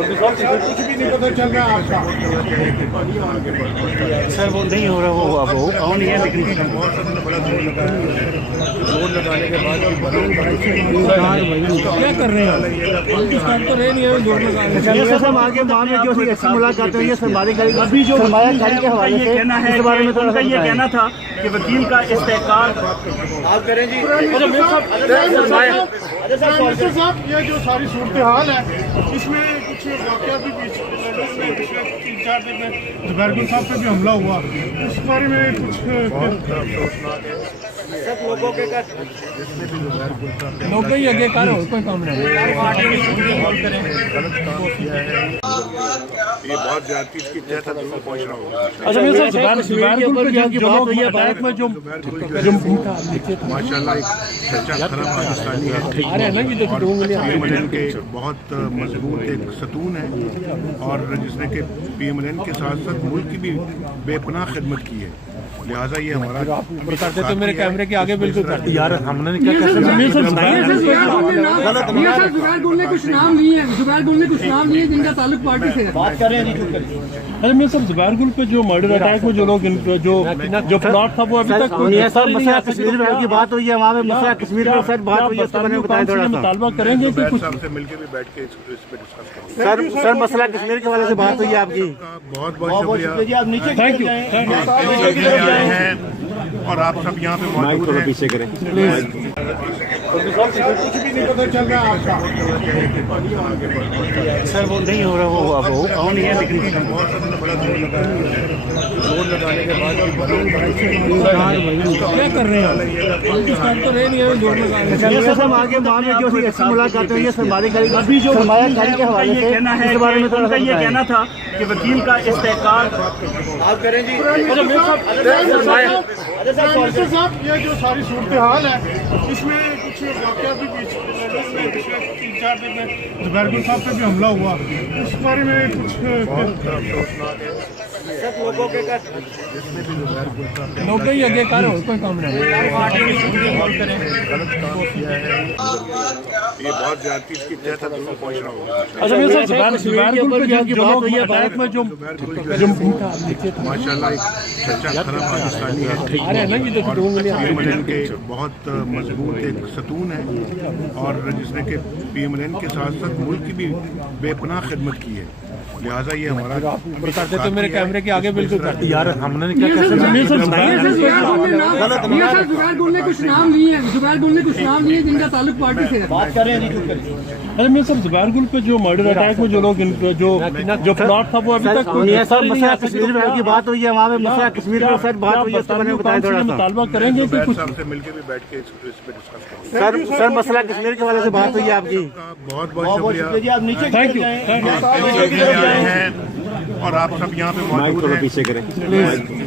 कुछ भी नहीं पता चल रहा है आपका। सर वो नहीं हो रहा, वो ऑन ही है लेकिन रोड लगाने के बाद क्या कर रहे हैं हम तो स्टार्ट तो रहे नहीं है जोर लगा रहे हैं। हम आगे मामले जो ऐसी मुलाकात हुई है सरमारी करी अभी जो सरमाया के हवाले से कहना है इस बारे में थोड़ा सा ये कहना था कि वकील का इस्तेहकाल आप करें जी। मिनिस्टर साहब, ये जो सारी सूरत हाल है इसमें कुछ वाकया भी पिछले 3-4 दिन में जुबैर साहब पे भी हमला हुआ, उस बारे में कुछ लोग ही आगे कर कोई काम नहीं। ये बहुत ज्यादा इसकी तह तक पहुंच रहा होगा। अच्छा मेरे साथ जुबैर गुल पे जो बात हुई है बैंक में जो माशाल्लाह एक सच्चा खरा पाकिस्तानी है। आ रहे हैं ना, ये देखो 2 उंगलियां पीएमएलएन के बहुत मजबूत एक सतून है और जिसने कि पीएमएलएन के साथ साथ मुल्क की भी बेपनाह खिदमत की है, लिहाजा ये हमारा करते तो मेरे कैमरे के आगे बिल्कुल करते यार हमने क्या जुबैर गुल ने कुछ नाम लिए हैं, जुबैर गुल ने कुछ नाम लिए जिनका ताल्लुक पार्टी से है। बात कर रहे हैं। अरे मेरे साहब जुबैर गुल पे जो मर्डर अटैक में जो लोग जो प्लॉट था वो अभी तक सर मसला कश्मीर में की बात हुई है, वहाँ पे मसला कश्मीर में सर बात हुई है, उसके बारे में बताएं थोड़ा सा। मुतालबा करेंगे कि कुछ साहब से मिलकर भी बैठ के इस पे डिस्कस करें। सर मसला कश्मीर के हवाले से बात हुई है आपकी। बहुत बहुत शुक्रिया आप नीचे थैंक यू आए हैं और आप सब यहाँ पे मौजूद हैं। पीछे करें कुछ भी नहीं पता चल रहा है आपका। सर वो नहीं हो रहा, वो ऑन ही है लेकिन रोड लगाने के बाद क्या कर रहे हैं हम तो स्टार्ट तो रहे नहीं है जोर लगा रहे हैं। हम आगे मामले जो ऐसी मुलाकात हुई है सरमारी करी अभी जो सरमाया के हवाले से कहना है इस बारे में थोड़ा सा ये कहना था कि वकील का इस्तेहकाल आप करें जी। मिनिस्टर साहब, ये जो सारी सूरत हाल है इसमें कुछ वाकया भी पिछले 3-4 दिन में जुबैर साहब पे भी हमला हुआ, उस बारे में कुछ लोग ही आगे कर कोई काम नहीं। ये बहुत ज्यादा इसकी तह तक पहुंच रहा होगा। अच्छा मेरे साथ जुबैर गुल पे जो बात हुई है बैंक में जो माशाल्लाह एक सच्चा खरा पाकिस्तानी है आ रहे हैं ना, ये देखो 2 उंगलियां पीएमएलएन के बहुत मजबूत एक सतून है और जिसने कि पीएमएलएन के साथ साथ मुल्क की भी बेपनाह खिदमत की है, लिहाजा ये हमारा करते तो मेरे कैमरे के आगे बिल्कुल करते यार हमने क्या जुबैर गुल ने कुछ नाम लिए हैं, जुबैर गुल ने कुछ नाम लिए जिनका ताल्लुक पार्टी से है। बात कर रहे हैं। अरे मेरे साहब जुबैर गुल पे जो मर्डर अटैक में जो लोग जो प्लॉट था वो अभी तक सर मसला कश्मीर में की बात हुई है, वहाँ पे मसला कश्मीर में सर बात हुई है, उसके बारे में बताएं थोड़ा सा। मुतालबा करेंगे कि कुछ साहब से मिलकर भी बैठ के इस पे डिस्कस करें। सर मसला कश्मीर के हवाले से बात हुई है आपकी। बहुत बहुत शुक्रिया आप नीचे थैंक यू आए हैं और आप सब यहाँ पे मौजूद हैं। पीछे करें